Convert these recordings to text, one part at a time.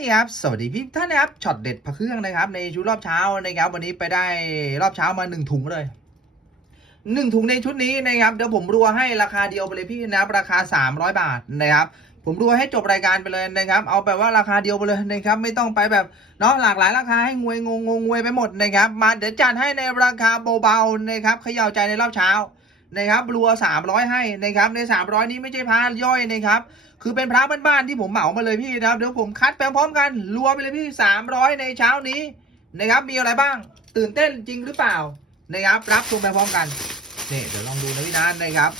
นี่ครับ สวัสดีพี่ท่านนะครับช็อตเด็ดพระเครื่องนะครับ ในชุดรอบเช้านะครับ วันนี้ไปได้รอบเช้ามาหนึ่งถุงเลยหนึ่งถุงในชุดนี้นะครับเดี๋ยวผมรัวให้ราคาเดียวไปเลยพี่นะครับราคา 300 บาทนะครับ ผมรัวให้จบรายการไปเลยนะครับ เอาแบบว่าราคาเดียวไปเลยนะครับ ไม่ต้องไปแบบเนาะหลากหลายราคาให้งวยงงงงงวยไปหมดนะครับ มาเดี๋ยวจัดให้ในราคาเบาๆนะครับเขย่าใจในรอบเช้านะครับรัว 300 ให้นะครับใน 300 นี้ไม่ใช่พาย่อยนะครับ คือเป็นพระบ้านๆที่ผมเหมามาเลยพี่นะครับเดี๋ยวผมคัดไปพร้อมกันรวมไปเลยพี่300ในเช้านี้นะครับมีอะไรบ้าง ตื่นเต้นจริงหรือเปล่านะครับ รับชมไปพร้อมกันนี่เดี๋ยวลองดูนะพี่นัทนะครับ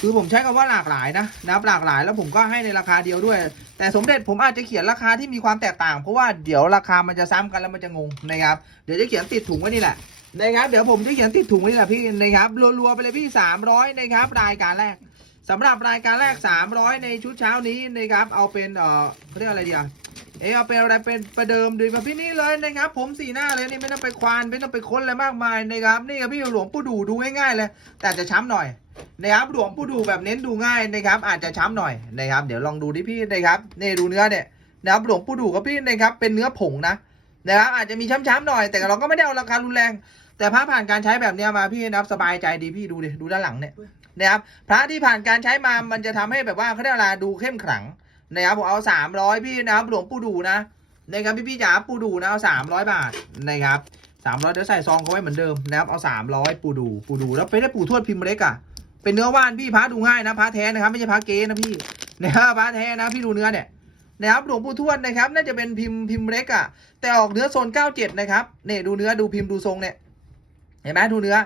คือผมใช้คำว่าหลากหลายนะนะครับหลากหลายแล้วผมก็ให้ในราคาเดียวด้วย แต่สมเด็จผมอาจจะเขียนราคาที่มีความแตกต่าง เพราะว่าเดี๋ยวราคามันจะซ้ำกันแล้วมันจะงงนะครับ เดี๋ยวจะเขียนติดถุงไว้นี่แหละนะครับเดี๋ยวผมจะเขียนติดถุงไว้นี่แหละพี่นะครับรัวๆไปเลยพี่300นะครับรายการแรก สำหรับรายการแรก 300 ในชุดเช้านี้นะครับ เอาเป็นเอ่อเขาเรียกอะไรดีอะเออเอาเป็นอะไรเป็นประเดิมดีมาพี่นี่เลยนะครับ ผมสีหน้าเลยนี่ไม่ต้องไปควานไม่ต้องไปค้นอะไรมากมายนะครับนี่ครับพี่หลวงปู่ดูดูง่ายๆเลย แต่จจะช้ำหน่อยนะครับหลวงปู่ดูแบบเน้นดูง่ายนะครับ อาจจะช้ำหน่อยนะครับ เดี๋ยวลองดูดิพี่นะครับนี่ดูเนื้อเนี่ยนะครับหลวงปู่ดูกับพี่นะครับเป็นเนื้อผงนะนะครับอาจจะมีช้ำๆหน่อย แต่เราก็ไม่ได้เอาราคารุนแรง แต่พระผ่านการใช้แบบเนี้ยมาพี่นะครับสบายใจดีพี่ดูดิดูด้านหลังเนี่ยนะครับพระที่ผ่านการใช้มามันจะทำให้แบบว่าเขาเรียกอะไรดูเข้มขลังนะครับผมเอาสามร้อยพี่นะครับหลวงปู่ดูนะนะครับพี่พี่จ๋าปู่ดูนะเอาสามร้อยบาทนะครับสามร้อยเดี๋ยวใส่ซองเขาไว้เหมือนเดิมนะครับเอาสามร้อยปู่ดูปู่ดูแล้วไปได้ปู่ทวดพิมพ์เล็กอะเป็นเนื้อว่านพี่พระดูง่ายนะพระแท้นะครับไม่ใช่พระเก๊นะพี่นะครับพระแท้นะพี่ดูเนื้อเนี่ยนะครับหลวงปู่ทวดนะครับ น่าจะเป็นพิมพ์พิมพ์เล็กอะแต่ออกเนื้อโซนเก้าเจ็ดนะครับเนี่ยดูเนื้อดูพิมพ์ดูทรงเนี่ย เห็นไหมดูเนื้อ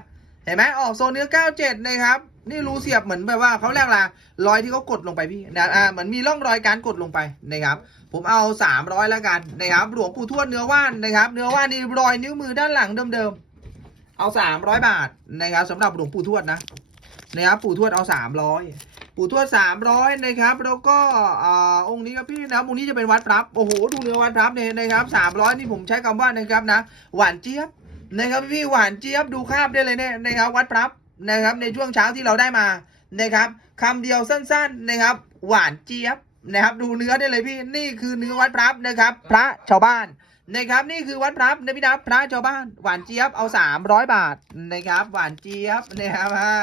เห็นไหมออกโซนเนื้อ 97 นะครับ นี่รูเสียบเหมือนแบบว่าเขาเรียกอะรอยที่เขากดลงไปพี่นะอ่าเหมือนมีร่องรอยการกดลงไปนะครับ ผมเอา 300 แล้วกันนะครับ หลวงปู่ทวดเนื้อว่านนะครับ เนื้อว่านนี่รอยนิ้วมือด้านหลังเดิมๆ เอา 300 บาทนะครับสำหรับหลวงปู่ทวดนะนะครับปู่ทวดเอา 300ปู่ทวด300นะครับ แล้วก็อ่าองค์นี้ครับพี่นะองค์นี้จะเป็นวัดพรับโอ้โหดูเนื้อวัดพรับเนี่ยนะครับ300นี่ผมใช้คำว่านะครับนะ หวานเจี๊ยบ นะครับพี่หวานเจี๊ยบดูคาบได้เลยเนี่ยนะครับ วัดพรับนะครับ ในช่วงเช้าที่เราได้มานะครับคำเดียวสั้นๆนะครับ หวานเจี๊ยบนะครับ ดูเนื้อได้เลยพี่นี่คือเนื้อวัดพรับนะครับ พระชาวบ้านนะครับ นี่คือวัดพรับนะพี่นะพระชาวบ้าน หวานเจี๊ยบเอา 300 บาทนะครับ หวานเจี๊ยบนะครับอ่า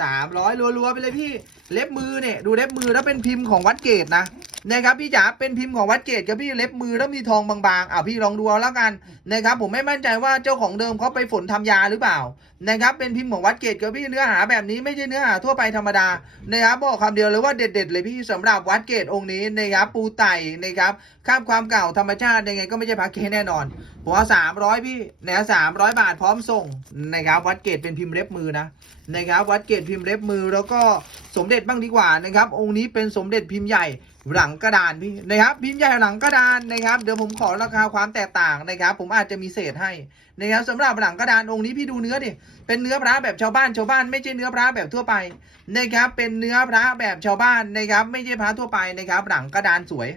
สามร้อยรัวๆไปเลยพี่เล็บมือเนี่ยดูเล็บมือแล้วเป็นพิมพ์ของวัดเกตนะ นะครับพี่จ๋าเป็นพิมพ์ของวัดเกตกับพี่เล็บมือแล้วมีทองบางๆอะพี่ลองดูเอาแล้วกันนะครับผมไม่มั่นใจว่าเจ้าของเดิมเขาไปฝนทำยาหรือเปล่า นะครับเป็นพิมพ์ของวัดเกตกับพี่เนื้อหาแบบนี้ไม่ใช่เนื้อหาทั่วไปธรรมดานะครับบอกคำเดียวเลยว่าเด็ด ๆ เลยพี่สำหรับวัดเกตองค์นี้นะครับปูไต่นะครับข้ามความเก่าธรรมชาติยังไงก็ไม่ใช่พระเกแน่นอนผมเอาสามร้อยพี่นะสามร้อยบาทพร้อมส่งนะครับวัดเกตเป็นพิมพ์เล็บมือนะนะครับวัดเกตพิมพ์เล็บมือแล้วก็สมเด็จบ้างดีกว่านะครับองค์นี้เป็นสมเด็จพิมพ์ใหญ่หลังกระดานพี่นะครับพิมพ์ใหญ่หลังกระดานนะครับเดี๋ยวผมขอราคาความแตกต่างนะครับ ผมอาจจะมีเศษให้ นะครับสำหรับหลังกระดานองค์นี้พี่ดูเนื้อดิเป็นเนื้อพระแบบชาวบ้านชาวบ้านไม่ใช่เนื้อพระแบบทั่วไปนะครับเป็นเนื้อพระแบบชาวบ้านนะครับไม่ใช่พระทั่วไปนะครับหลังกระดานสวย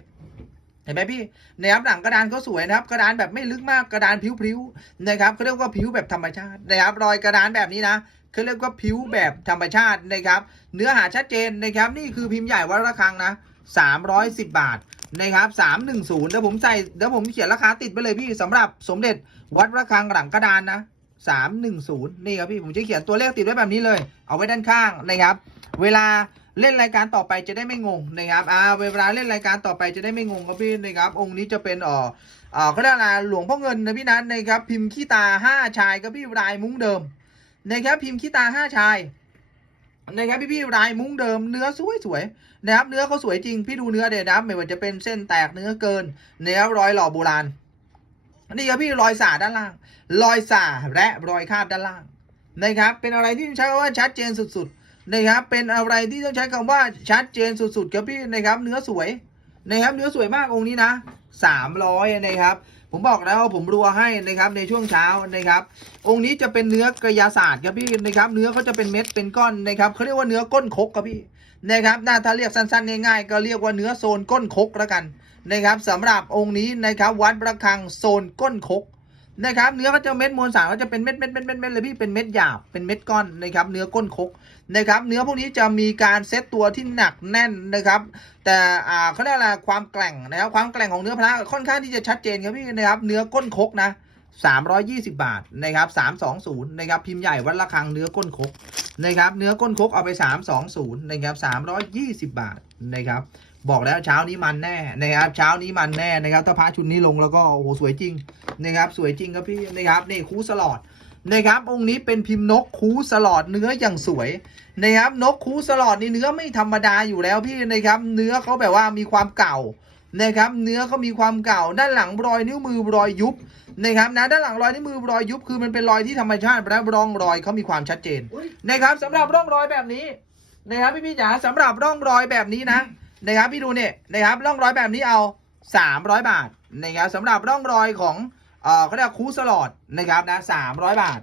เห็นไหมพี่นะครับหลังกระดานเขาสวยนะครับกระดานแบบไม่ลึกมากกระดานผิวๆนะครับเขาเรียกว่าผิวแบบธรรมชาตินะครับรอยกระดานแบบนี้นะเขาเรียกว่าผิวแบบธรรมชาตินะครับ เนื้อหาชัดเจนนะครับ นี่คือพิมพ์ใหญ่วัดระฆังนะ 310 บาทนะครับ310เดี๋ยวผมใส่เดี๋ยวผมเขียนราคาติดไปเลยพี่สำหรับสมเด็จวัดระฆังหลังกระดานนะ310นี่ครับพี่ผมจะเขียนตัวเลขติดไว้แบบนี้เลย เอาไว้ด้านข้างนะครับ เวลาเล่นรายการต่อไปจะได้ไม่งงนะครับอ่าเวลาเล่นรายการต่อไปจะได้ไม่งงครับพี่นะครับ องค์นี้จะเป็นอ่ออ่าเขาเรียกอะไรหลวงพ่อเงินนะพี่นัทนะครับ พิมพ์ขี้ตาห้าชายครับพี่รายมุ้งเดิมนะครับพิมพ์ขี้ตาห้าชาย นะครับพี่พี่ๆรายมุ้งเดิมเนื้อสวยสวยๆนะครับเนื้อเขาสวยจริงพี่ดูเนื้อเดี๋ยวนะไม่ว่าจะเป็นเส้นแตกเนื้อเกินเนื้อรอยหล่อโบราณนี่ครับพี่รอยสาด้านล่าง รอยสาและรอยคาบด้านล่างนะครับ เป็นอะไรที่ใช้คำว่าชัดเจนสุดๆนะครับ เป็นอะไรที่ต้องใช้คำว่าชัดเจนสุดๆครับพี่นะครับ เนื้อสวยนะครับ เนื้อสวยมากองค์นี้นะสามร้อยนะครับ ผมบอกแล้วผมรัวให้นะครับในช่วงเช้านะครับ องค์นี้จะเป็นเนื้อกระยาศาสตร์ครับพี่นะครับ เนื้อเขาจะเป็นเม็ดเป็นก้อนนะครับเขาเรียกว่าเนื้อก้นคกครับพี่นะครับน่าถ้าเรียกสั้นๆง่ายๆก็เรียกว่าเนื้อโซนก้นคกแล้วกันนะครับสำหรับองค์นี้นะครับวัดประคังโซนก้นคก นะครับ เนื้อก็จะเม็ดมวลสารก็จะเป็นเม็ดเม็ดเม็ดเม็ดเม็ดเลยพี่เป็นเม็ดหยาบเป็นเม็ดก้อนนะครับ เนื้อก้นคกนะครับ เนื้อพวกนี้จะมีการเซตตัวที่หนักแน่นนะครับ แต่อ่าเขาเรียกอะไรความแกร่งนะครับ ความแกร่งของเนื้อพระค่อนข้างที่จะชัดเจนครับพี่นะครับ เนื้อก้นคกนะ320 บาทนะครับ320นะครับพิมพ์ใหญ่วัดระฆังเนื้อก้นคกนะครับ เนื้อก้นคกเอาไป 320นะครับ320 บาทนะครับ บอกแล้วเช้านี้มันแน่นะครับ เช้านี้มันแน่นะครับถ้าพระชุดนี้ลงแล้วก็โอ้โหสวยจริงนะครับ สวยจริงครับพี่นะครับนี่คูสลอดนะครับองค์นี้เป็นพิมพ์นกคูสลอดเนื้ออย่างสวยนะครับนกคูสลอดนี่เนื้อไม่ธรรมดาอยู่แล้วพี่นะครับ เนื้อเขาแบบว่ามีความเก่านะครับ เนื้อเขามีความเก่า ด้านหลังรอยนิ้วมือรอยยุบนะครับนะด้านหลังรอยนิ้วมือรอยยุบคือมันเป็นรอยที่ธรรมชาติและร่องรอยเขามีความชัดเจนนะครับสำหรับร่องรอยแบบนี้นะครับพี่พี่จ๋าสำหรับร่องรอยแบบนี้นะ นะครับพี่ดูเนี่ยนะครับร่องรอยแบบนี้เอา 300 บาทนะครับสำหรับร่องรอยของเอ่อเขาเรียกคูสลอดนะครับนะ300 บาท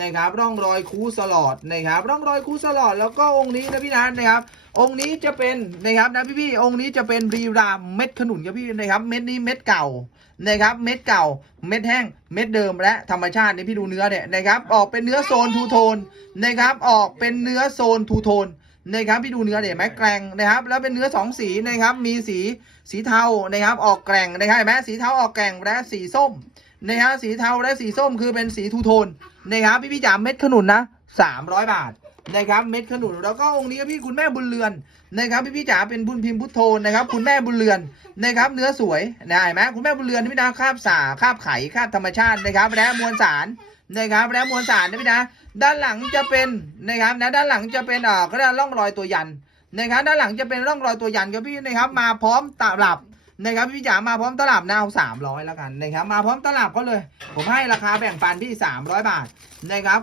นะครับร่องรอยคูสลอดนะครับร่องรอยคูสลอดแล้วก็องค์นี้นะพี่นันนะครับ องค์นี้จะเป็นนะครับนะพี่พี่ๆองค์นี้จะเป็นรีรามเม็ดขนุนครับพี่นะครับ เม็ดนี้เม็ดเก่านะครับเม็ดเก่า เม็ดแห้งเม็ดเดิมและธรรมชาตินี่พี่ดูเนื้อเนี่ยนะครับออกเป็นเนื้อโซนทูโทนนะครับออกเป็นเนื้อโซนทูโทน นะครับพี่ดูเนื้อเนี่ยเห็นไหมแกร่งนะครับ แล้วเป็นเนื้อสองสีนะครับ มีสีสีเทานะครับ ออกแกร่งนะครับเห็นไหมสีเทาออกแกร่งและสีส้มนะครับสีเทาและสีส้มคือเป็นสีทูโทนนะครับพี่พี่จ๋าเม็ดขนุนนะ300บาทนะครับเม็ดขนุนแล้วก็องค์นี้ก็พี่คุณแม่บุญเรือนนะครับพี่พี่จ๋าเป็นบุญพิมพ์พุทโธนะครับคุณแม่บุญเรือนนะครับเนื้อสวยนะเห็นไหมคุณแม่บุญเรือนนี่พี่นะคาบสาคาบไข่คาบธรรมชาตินะครับและมวลสาร นะครับและมวลสารนะพี่นะ ด้านหลังจะเป็นนะครับนะด้านหลังจะเป็นอ่อเขาเรียกร่องรอยตัวยันนะครับด้านหลังจะเป็นร่องรอยตัวยันครับพี่นะครับ มาพร้อมตลับนะครับพี่จ๋ามาพร้อมตลับนะเอาสามร้อยแล้วกันนะครับมาพร้อมตลับก็เลย ผมให้ราคาแบ่งปันพี่สามร้อยบาทนะครับ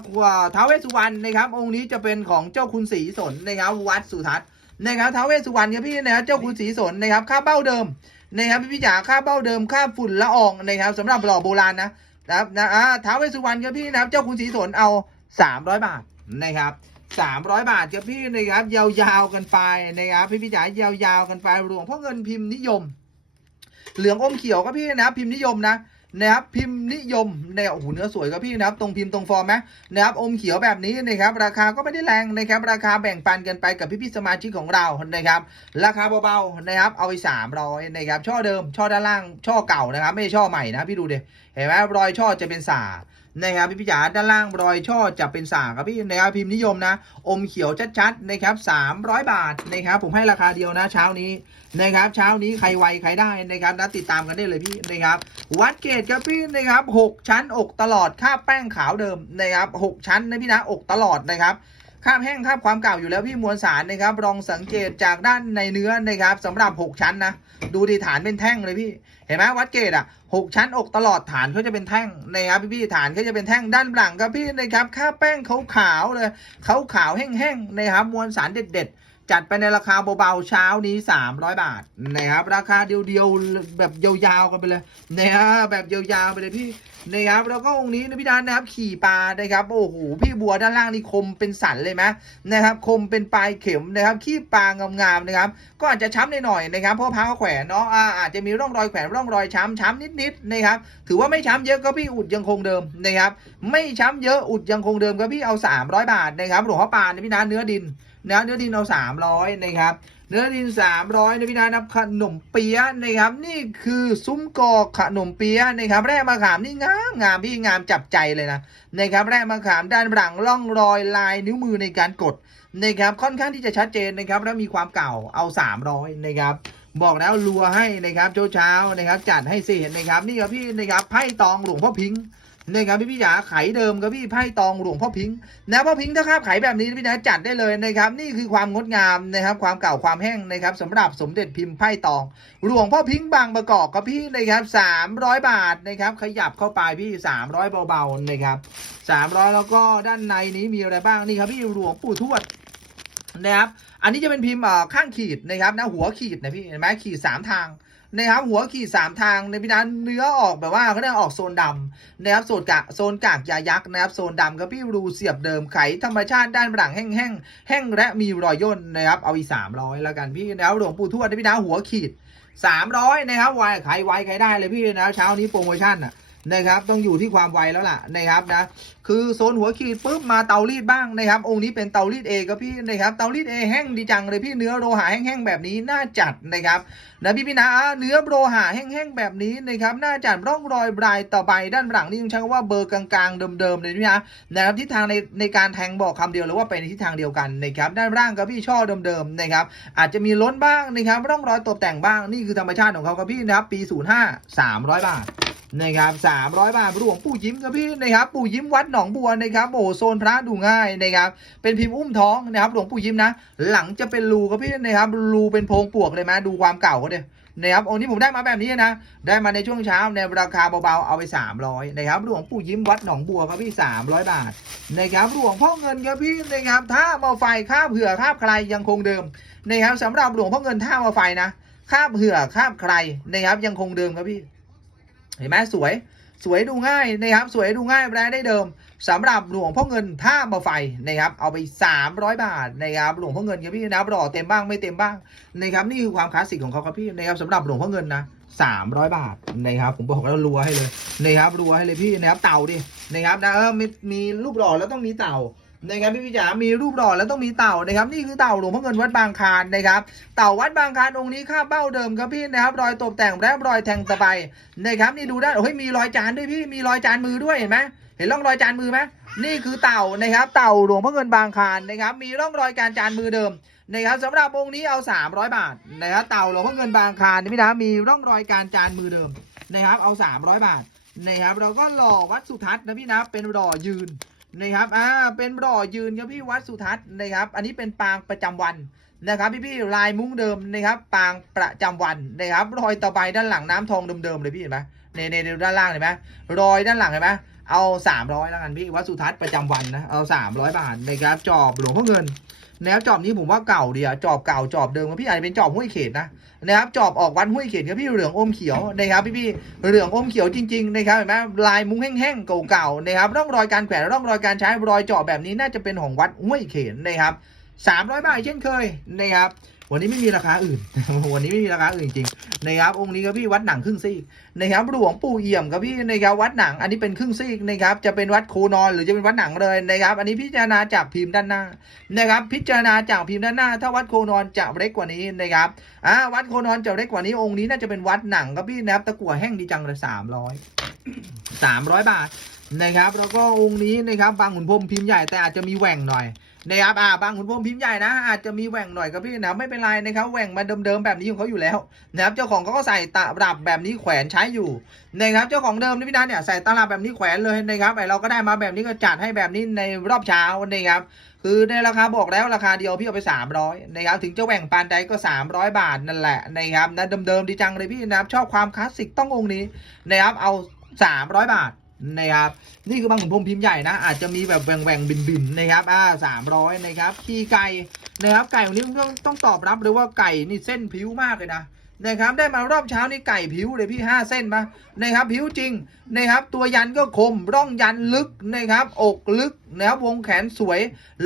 ท้าวเวสสุวรรณนะครับ องค์นี้จะเป็นของเจ้าคุณศรีสนนะครับวัดสุทัศน์นะครับท้าวเวสสุวรรณครับพี่นะครับเจ้าคุณศรีสนนะครับค่าเบ้าเดิมนะครับพี่พี่จ๋าค่าเบ้าเดิมค่าฝุ่นละอองนะครับสำหรับหล่อโบราณนะ นะครับนะอ่าท้าวเวสสุวรรณครับพี่นะครับ เจ้าคุณศรีสนเอา300บาทนะครับ300บาทครับพี่นะครับยาวๆกันไปนะครับ พี่พี่จ๋ายาวๆกันไปหลวงพ่อเงินพิมพ์นิยม เหลืองอมเขียวครับพี่นะครับพิมพ์นิยมนะ นะครับพิมพ์นิยมเนี่ยโอ้โหเนื้อสวยครับพี่นะครับตรงพิมพ์ตรงฟอร์มนะนะครับอมเขียวแบบนี้นะครับราคาก็ไม่ได้แรงนะครับราคาแบ่งปันกันไปกับพี่พี่สมาชิกของเรานะครับราคาเบาๆนะครับเอาไปสามรอยนะครับช่อเดิมช่อด้านล่างช่อเก่านะครับไม่ใช่ช่อใหม่นะพี่ดูดิเห็นไหมรอยช่อจะเป็นสา นะครับพี่พี่จ๋าด้านล่างรอยช่อจะเป็นสาครับพี่นะครับพิมพ์นิยมนะ อมเขียวชัดๆนะครับ300 บาทนะครับผมให้ราคาเดียวนะเช้านี้นะครับเช้านี้ใครไวใครได้นะครับนะติดตามกันได้เลยพี่นะครับวัดเกตครับพี่นะครับหกชั้นอกตลอดค่าแป้งขาวเดิมนะครับหกชั้นนะพี่นะอกตลอดนะครับคาบแห้งคาบความเก่าอยู่แล้วพี่มวลสารนะครับลองสังเกตจากด้านในเนื้อนะครับสำหรับหกชั้นนะ ดูดีฐานเป็นแท่งเลยพี่ ห็นไหมวัดเกตอะหกชั้นอกตลอดฐานเขาจะเป็นแท่งนะครับพี่พี่ๆฐานเขาจะเป็นแท่งด้านหลังครับพี่นะครับคาแป้งขาวๆเลยขาวๆแห้งๆนะครับมวลสารเด็ดๆ จัดไปในราคาเบาๆเช้านี้ 300 บาทนะครับราคาเดียวๆแบบยาวๆกันไปเลยนะฮะแบบยาวๆไปเลยพี่นะครับแล้วก็องค์นี้นะพี่ดานนะครับขี่ปลานะครับโอ้โหพี่บัวด้านล่างนี่คมเป็นสันเลยไหมนะครับคมเป็นปลายเข็มนะครับขี้ปลางามๆนะครับก็อาจจะช้ำหน่อยๆนะครับเพราะพาเขาแขวนเนาะอาอาจจะมีร่องรอยแขวนร่องรอยช้ำช้ำนิดๆนะครับถือว่าไม่ช้ำเยอะก็พี่อุดยังคงเดิมนะครับไม่ช้ำเยอะอุดยังคงเดิมก็พี่เอา 300 บาทนะครับหลวงพ่อปานนะพี่นะเนื้อดิน นะเนื้อดินเอาสามร้อยนะครับเนื้อดินสามร้อยนะพี่นานับขนมเปี๊ยะนะครับ นี่คือซุ้มกอกขนมเปี๊ยะนะครับแร่มะขามนี่งามงามพี่งามจับใจเลยนะนะครับแร่มะขามด้านหลังร่องรอยลายนิ้วมือในการกดนะครับค่อนข้างที่จะชัดเจนนะครับแล้วมีความเก่าเอาสามร้อยนะครับบอกแล้วรัวให้นะครับเช้าเช้านะครับจัดให้สินะครับนี่ครับพี่นะครับไพ่ตองหลวงพ่อพิงค์ นะครับพี่พี่จ๋าไขเดิมครับพี่ไพ่ตองหลวงพ่อพิงค์นะพ่อพิงค์ถ้าคาบไขแบบนี้พี่นะจัดได้เลยนะครับนี่คือความงดงามนะครับความเก่าความแห้งนะครับสำหรับสมเด็จพิมพ์ไพ่ตองหลวงพ่อพิงค์บางประกอบครับพี่นะครับสามร้อยบาทนะครับขยับเข้าไปพี่สามร้อยเบาๆนะครับสามร้อยแล้วก็ด้านในนี้มีอะไรบ้างนี่ครับพี่หลวงปู่ทวดนะครับอันนี้จะเป็นพิมพ์ข้างขีดนะครับนะหัวขีดนะพี่เห็นไหมขีดสามทาง นะครับหัวขีดสามทางในพี่นั้นเนื้อออกแบบว่าเขาเรียกออกโซนดำนะครับโซนกะโซนกากยายักษ์นะครับโซนดำครับพี่รูเสียบเดิมไขธรรมชาติด้านหลังแห้งแห้งแห้งและมีรอยย่นนะครับเอาอีสามร้อยแล้วกันพี่นะครับหลวงปู่ทวดในะพี่นหัวขีดสามร้อยนะครับไวายขายไวขได้เลยพี่นะเช้านี้โปรโมชั่นอะนะครับต้องอยู่ที่ความไวแล้วล่ะนะครับนะคือโซนหัวขีดปุ๊บมาเตารีดบ้างนะครับองค์นี้เป็นเตารีดเอครับพี่นะครับเตารีดเอแห้งดีจังเลยพี่เนื้อโลหะแห้งๆแบบนี้น่าจัดนะครับ นะพี่พี่นะเนื้อโลหะแห้งๆแบบนี้นะครับน่าจัดร่องรอยลายต่อไปด้านหลังนี่ยังใช้คำว่าเบอร์กลางๆเดิมๆเลยพี่นะนะครับทิศทางในในการแทงบอกคำเดียวเลยว่าไปในทิศทางเดียวกันนะครับด้านล่างครับพี่ช่อเดิมๆนะครับอาจจะมีล้นบ้างนะครับร่องรอยตกแต่งบ้างนี่คือธรรมชาติของเขาครับพี่นะครับปี 05 300 บาทนะครับสามร้อยบาทหลวงปู่ยิ้มครับพี่นะครับ ปู่ยิ้มวัดหนองบัวนะครับโอ้โซนพระดูง่ายนะครับ เป็นพิมพ์อุ้มท้องนะครับหลวงปู่ยิ้มนะ หลังจะเป็นรูครับพี่นะครับรูเป็นโพรงปวกเลยไหมดูความเก่าเขาเดียนะครับองค์นี้ผมได้มาแบบนี้นะ ได้มาในช่วงเช้าในราคาเบาๆเอาไป 300นะครับหลวงปู่ยิ้มวัดหนองบัวครับพี่ 300 บาทนะครับหลวงพ่อเงินครับพี่นะครับถ้ามาไฟค่าบเผื่อค่าบใครยังคงเดิมนะครับสำหรับหลวงพ่อเงินถ้ามาไฟนะค่าบเผื่อค่าบใครนะครับยังคงเดิมครับพี่ เห็นไหมสวยสวยดูง่ายนะครับสวยดูง่ายแบรนด์ได้เดิม สำหรับหลวงพ่อเงินท่ามาไฟนะครับเอาไป 300 บาทนะครับหลวงพ่อเงินครับพี่นะรอเต็มบ้างไม่เต็มบ้างนะครับนี่คือความคลาสสิกของเขาครับพี่นะครับสำหรับหลวงพ่อเงินนะ300 บาทนะครับผมบอกแล้วรัวให้เลยนะครับรัวให้เลยพี่นะครับเต่าดินะครับนะเออมีมีรูปหล่อแล้วต้องมีเต่านะครับพี่พี่จ๋ามีรูปหล่อแล้วต้องมีเต่านะครับ นี่คือเต่าหลวงพ่อเงินวัดบางคานนะครับ เต่าวัดบางคานองค์นี้ค่าเบ้าเดิมครับพี่นะครับ รอยตกแต่งและรอยแทงตะไบนะครับนี่ดูได้โอ้ยมีรอยจานด้วยพี่มีรอยจานมือด้วยเห็นไหม เห็นร่องรอยจานมือไหมนี่คือเต่านะครับ เต่าหลวงพ่อเงินบางคานนะครับ มีร่องรอยการจานมือเดิมนะครับสำหรับองค์นี้เอา 300 บาทนะครับเต่าหลวงพ่อเงินบางคานนี่พี่นะมีร่องรอยการจานมือเดิมนะครับ เอา 300 บาทนะครับเราก็หล่อวัดสุทัศน์นะพี่นะเป็นหล่อยืนนะครับอ่าเป็นหล่อยืนครับพี่วัดสุทัศน์นะครับ อันนี้เป็นปางประจำวันนะครับพี่พี่ๆลายมุ้งเดิมนะครับ ปางประจำวันนะครับรอยตะไบด้านหลังน้ำทองเดิมๆเลยพี่เห็นไหมในในในด้านล่างเห็นไหมรอยด้านหลังเห็นไหมเอา300แล้วกันพี่วัดสุทัศน์ประจำวันนะเอา300บาทนะครับจอบหลวงพ่อเงินนะครับจอบนี้ผมว่าเก่าดีอะจอบเก่าจอบเดิมครับพี่อาจจะเป็นจอบห้วยเขตนะนะครับจอบออกวัดห้วยเขตครับพี่เหลืองอมเขียวนะครับพี่พี่เหลืองอมเขียวจริงๆนะครับเห็นไหมลายมุ้งแห้งๆเก่าๆนะครับร่องรอยการแขวนร่องรอยการใช้รอยจอบแบบนี้น่าจะเป็นของวัดห้วยเขตนะครับสามร้อยบาทเช่นเคยนะครับ วันนี้ไม่มีราคาอื่น วันนี้ไม่มีราคาอื่นจริงนะครับองค์นี้ครับพี่วัดหนังครึ่งซีกนะครับหลวงปู่เอี่ยมครับพี่นะครับวัดหนังอันนี้เป็นครึ่งซีกนะครับจะเป็นวัดโคนอนหรือจะเป็นวัดหนังเลยนะครับ อันนี้พิจารณาจากพิมพ์ด้านหน้านะครับ พิจารณาจากพิมพ์ด้านหน้า ถ้าวัดโคนอนจะเล็กกว่านี้นะครับอ่าวัดโคนอนจะเล็กกว่านี้องค์นี้น่าจะเป็นวัดหนังครับพี่นะครับตะกั่วแห้งดีจังเลยสามร้อยสามร้อยบาทนะครับแล้วก็องค์นี้นะครับบางขุนพรมพิมพ์ใหญ่แต่อาจจะมีแหว่งหน่อย นะครับอ่าบางขุนพรหมพิมพ์ใหญ่นะ อาจจะมีแหว่งหน่อยครับพี่นะไม่เป็นไรนะครับแหว่งมาเดิมๆแบบนี้ของเขาอยู่แล้วนะครับเจ้าของเขาก็ใส่ตลับแบบนี้แขวนใช้อยู่นะครับเจ้าของเดิมนี่พี่นัทเนี่ยใส่ตลับแบบนี้แขวนเลยนะครับไอเราก็ได้มาแบบนี้ก็จัดให้แบบนี้ในรอบเช้านะครับคือในราคาบอกแล้วราคาเดียวพี่เอาไป 300นะครับถึงจะแหว่งปานใดก็ 300 บาทนั่นแหละนะครับนะเดิมๆดีจังเลยพี่นะครับชอบความคลาสสิกต้ององค์นี้นะครับเอา 300 บาทนะครับ นี่คือบางขุนพรมพิมพ์ใหญ่นะ อาจจะมีแบบแหว่งแหว่งบินบินนะครับอ่าสามร้อยนะครับขี้ไก่นะครับไก่วันนี้ต้องต้องตอบรับเลยว่าไก่นี่เส้นผิวมากเลยนะนะครับได้มารอบเช้านี่ไก่ผิวเลยพี่ห้าเส้นมานะครับผิวจริงนะครับตัวยันก็คมร่องยันลึกนะครับอกลึกนะครับวงแขนสวย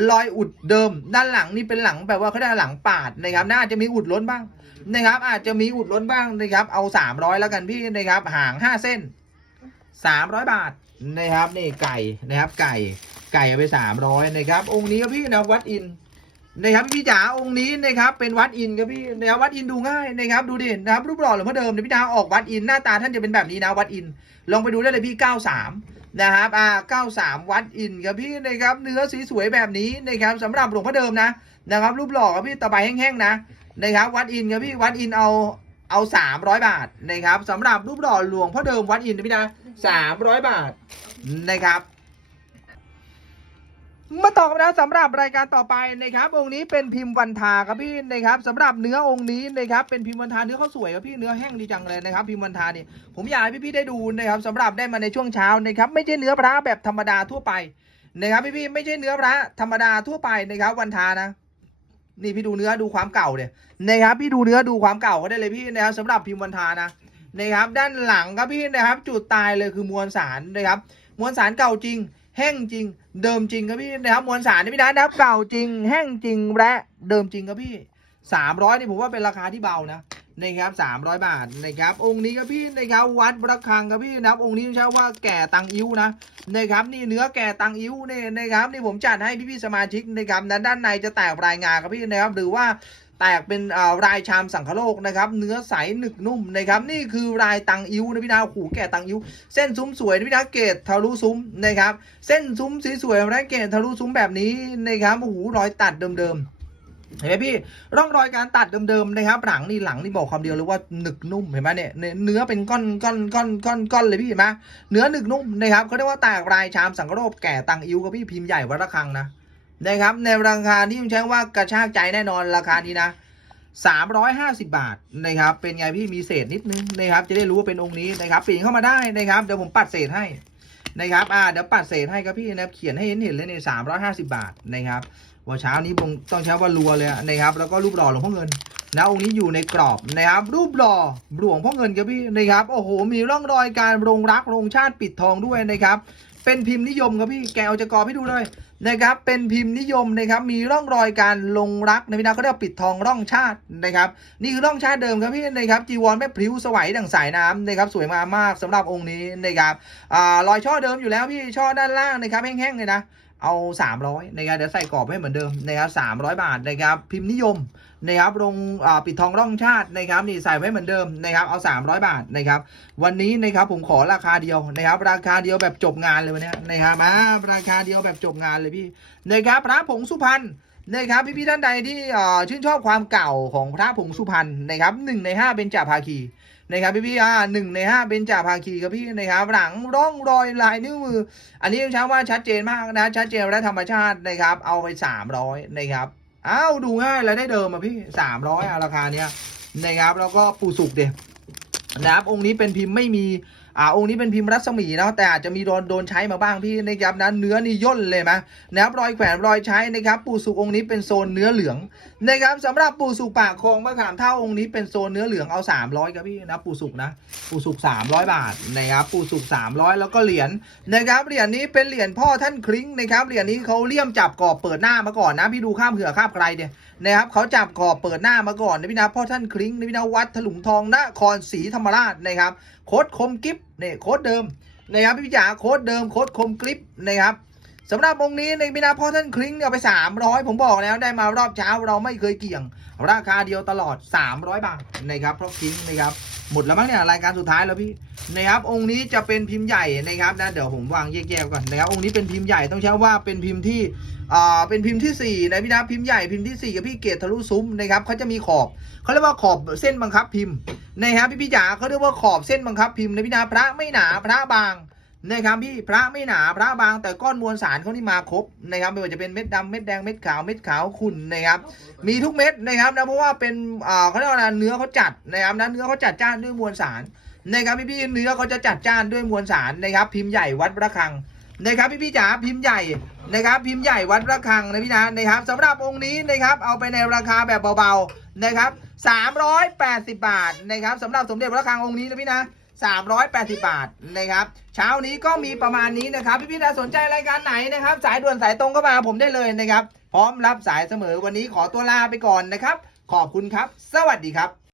รอยอุดเดิม ด้านหลังนี่เป็นหลังแบบว่าเขาได้หลังปาดนะครับน่าจะมีอุดล้นบ้างนะครับอาจจะมีอุดล้นบ้างนะครับเอาสามร้อยแล้วกันพี่นะครับหางห้าเส้นสามร้อยบาท นะครับนี่ไก่นะครับไก่ไก่เอาไปสามร้อยนะครับ องค์นี้ครับพี่นะวัดอินนะครับพี่จ๋าองค์นี้นะครับเป็นวัดอินครับพี่นะครับวัดอินดูง่ายนะครับดูดินะครับรูปหล่อหรือเมื่อเดิมเนี่ยพี่จ๋าออกวัดอินหน้าตาท่านจะเป็นแบบนี้นะวัดอิน ลองไปดูได้เลยพี่เก้าสามนะครับอ่าเก้าสามวัดอินครับพี่นะครับเนื้อสีสวยแบบนี้นะครับสำหรับหลวงพ่อเดิมนะนะครับรูปหล่อครับพี่ตะไบแห้งๆนะนะครับวัดอินครับพี่วัดอินเอาเอาสามร้อยบาทนะครับสำหรับรูปหล่อหลวงพ่อเดิมวัดอินนะพี่นะสา มร้อยบาทนะครับ มาต่อกันนะสำหรับรายการต่อไปนะครับ องค์นี้เป็นพิมพ์วันทาครับพี่นะครับสำหรับเนื้อองค์นี้นะครับเป็นพิมพ์วันทาเนื้อเขาสวยครับพี่เนื้อแห้งดีจังเลยนะครับ พิมพ์วันทาเนี่ยผมอยากให้พี่ๆได้ดูนะครับสำหรับได้มาในช่วงเช้านะครับ ไม่ใช่เนื้อพระแบบธรรมดาทั่วไปนะครับพี่ๆไม่ใช่เนื้อพระธรรมดาทั่วไปนะครับ วันทานะนี่พี่ดูเนื้อดูความเก่าเนี่ยนะครับพี่ดูเนื้อดูความเก่าเขาได้เลยพี่นะครับสำหรับพิมพ์วันทานะ นะครับด้านหลังครับพี่นะครับ จุดตายเลยคือมวลสารนะครับ มวลสารเก่าจริง แห้งจริง เดิมจริงครับพี่นะครับ มวลสารนี่พี่นะนะครับ เก่าจริง แห้งจริงและเดิมจริงครับพี่สามร้อยนี่ผมว่าเป็นราคาที่เบานะนะครับสามร้อยบาทนะครับ องค์นี้ครับพี่นะครับวัดระฆังครับพี่นะครับ องค์นี้ใช้ว่าแก่ตังอิ้วนะนะครับ นี่เนื้อแก่ตังอิ้วเนี่ยนะครับ นี่ผมจัดให้พี่ๆสมาชิกนะครับนั้นด้านในจะแตกรายงานครับพี่นะครับ หรือว่า แตกเป็นรายชามสังคโลกนะครับ เนื้อใสหนึกนุ่มนะครับ นี่คือรายตังอิ้วนะพี่นาหูแก่ตังอิ้ว เส้นซุ้มสวยนะพี่นาเกตทะลุซุ้มนะครับ เส้นซุ้มสีสวยนะเกตทะลุซุ้มแบบนี้นะครับโอ้โหรอยตัดเดิมๆเห็นไหมพี่ร่องรอยการตัดเดิมๆนะครับ หลังนี่หลังนี่บอกคำเดียวเลยว่าหนึกนุ่มเห็นไหมเนี่ยเนื้อเป็นก้อนก้อนก้อนก้อนก้อนเลยพี่เห็นไหมเนื้อหนึกนุ่มนะครับเขาเรียกว่าแตกรายชามสังคโลกแก่ตังอิ้วกับพี่พิมพ์ใหญ่วัดระฆังนะ นะครับ ในราคาที่ผมใช้ว่ากระชากใจแน่นอนราคานี้นะ350บาทนะครับ เป็นไงพี่มีเศษนิดนึงนะครับ จะได้รู้ว่าเป็นองค์นี้นะครับปีนเข้ามาได้นะครับเดี๋ยวผมปัดเศษให้นะครับอ่าเดี๋ยวปัดเศษให้ครับพี่นะครับเขียนให้เห็นเห็นเลยใน350บาทนะครับว่าเช้านี้ผมต้องใช้ว่ารัวเลยนะครับ แล้วก็รูปหล่อหลวงพ่อเงินนะองค์นี้อยู่ในกรอบนะครับ รูปหล่อหลวงพ่อเงินครับพี่นะครับ โอ้โห มีร่องรอยการรงรักรงชาติปิดทองด้วยนะครับ เป็นพิมพ์นิยมครับพี่แกเอาจะกรอบให้ดูเลย นะครับเป็นพิมพ์นิยมนะครับมีร่องรอยการลงรักในพี่นาเขาเรียกปิดทองร่องชาตินะครับนี่คือร่องชาติเดิมครับพี่นะครับจีวรแม่พริ้วสวัยดังสายน้ำนะครับสวยมามมากสำหรับองค์นี้นะครับอ่ารอยช่อเดิมอยู่แล้วพี่ช่อด้านล่างนะครับแห้งๆเลยนะเอา 300นะครับเดี๋ยวใส่กรอบให้เหมือนเดิมนะครับ300 บาทนะครับพิมพ์นิยม นะครับลงปิดทองร่องชาตินะครับนี่ใส่ไว้เหมือนเดิมนะครับเอา 300 บาทนะครับวันนี้นะครับผมขอราคาเดียวนะครับ ราคาเดียวแบบจบงานเลยวันนี้นะครับมาราคาเดียวแบบจบงานเลยพี่นะครับพระผงสุพรรณนะครับพี่พี่ๆท่านใดที่ชื่นชอบความเก่าของพระผงสุพรรณนะครับหนึ่งในห้าเป็นจ่าภาคีนะครับพี่พี่ๆอ่าหนึ่งในห้าเป็นจ่าภาคีครับพี่นะครับหลังร่องรอยลายนิ้วมือ อันนี้ต้องใช้ว่าชัดเจนมากนะชัดเจนและธรรมชาตินะครับเอาไปสามร้อยนะครับ อ้าวดูง่ายแล้วได้เดิมอะพี่สามร้อยราคาเนี้ยนะครับแล้วก็ปูสุกเดียนะครับองค์นี้เป็นพิมพ์ไม่มี อ่าองค์นี้เป็นพิมพ์รัศมีนะแต่อาจจะมีโดนโดนใช้มาบ้างพี่นะครับนั้นเนื้อนี่ย่นเลยไหมนะครับรอยแขวนรอยใช้นะครับปู่สุกองค์นี้เป็นโซนเนื้อเหลืองนะครับสำหรับปู่สุกปากคลองมะขามเท่าองค์นี้เป็นโซนเนื้อเหลืองเอา 300ครับพี่นะปู่สุกนะปู่สุก300 บาทนะครับปู่สุก300 แล้วก็เหรียญนะครับเหรียญนี้เป็นเหรียญพ่อท่านคลิ้งนะครับเหรียญนี้เขาเลี่ยมจับกอบเปิดหน้ามาก่อนนะพี่ดูข้ามเหือข้ามใครเนี่ยนะครับเขาจับขอบเปิดหน้ามาก่อนนะพี่นะพ่อท่านคลิ้งนะพี่นะวัดถลุงทองนครศรีธรรมราชนะครับ โค้ดคมกิฟเนี่ยโค้ดเดิมนะครับพี่จ๋าโค้ดเดิมโค้ดคมกริปนะครับ สำหรับองค์นี้ในพี่นะพ่อท่านคลิ้งเนี่ยเอาไป 300 ผมบอกแล้วได้มารอบเช้าเราไม่เคยเกี่ยง ราคาเดียวตลอด 300 บาทนะครับเพราะคลิ้งนะครับหมดแล้วมั้งเนี่ยรายการสุดท้ายแล้วพี่นะครับองค์นี้จะเป็นพิมพ์ใหญ่นะครับนะเดี๋ยวผมวางแยกๆก่อนนะครับองค์นี้เป็นพิมพ์ใหญ่ต้องใช้ว่าเป็นพิมพ์ที่อ่าเป็นพิมพ์ที่4นะพี่นะพิมพ์ใหญ่พิมพ์ที่4กับพี่เกตทะลุซุ้มนะครับเขาจะมีขอบเขาเรียกว่าขอบเส้นบังคับพิมพ์นะครับพี่พี่จ๋าเขาเรียกว่าขอบเส้นบังคับพิมพ์นะพี่นะพระไม่หนาพระบาง นะครับพี่พระไม่หนาพระบางแต่ก้อนมวลสารเขานี่มาครบนะครับไม่ว่าจะเป็นเม็ดดำเม็ดแดงเม็ดขาวเม็ดขาวขุ่นนะครับ มีทุกเม็ดนะครับนะเพราะว่าเป็นอ่าเขาเรียกว่าอะไรเนื้อเขาจัดนะครับนะเนื้อเขาจัดจ้านด้วยมวลสารนะครับพี่พี่เนื้อเขาจะจัดจ้านด้วยมวลสารนะครับ พิมพ์ใหญ่วัดระฆังนะครับพี่พี่จ๋าพิมพ์ใหญ่นะครับ พิมพ์ใหญ่วัดระฆังนะพี่นะนะครับสำหรับองค์นี้นะครับเอาไปในราคาแบบเบาๆนะครับ380 บาทนะครับสำหรับสมเด็จพระระฆังองค์นี้นะพี่นะ 380 บาทนะครับเช้านี้ก็มีประมาณนี้นะครับ พี่พี่ๆนะสนใจรายการไหนนะครับ สายด่วนสายตรงก็มาผมได้เลยนะครับ พร้อมรับสายเสมอวันนี้ขอตัวลาไปก่อนนะครับ ขอบคุณครับ สวัสดีครับ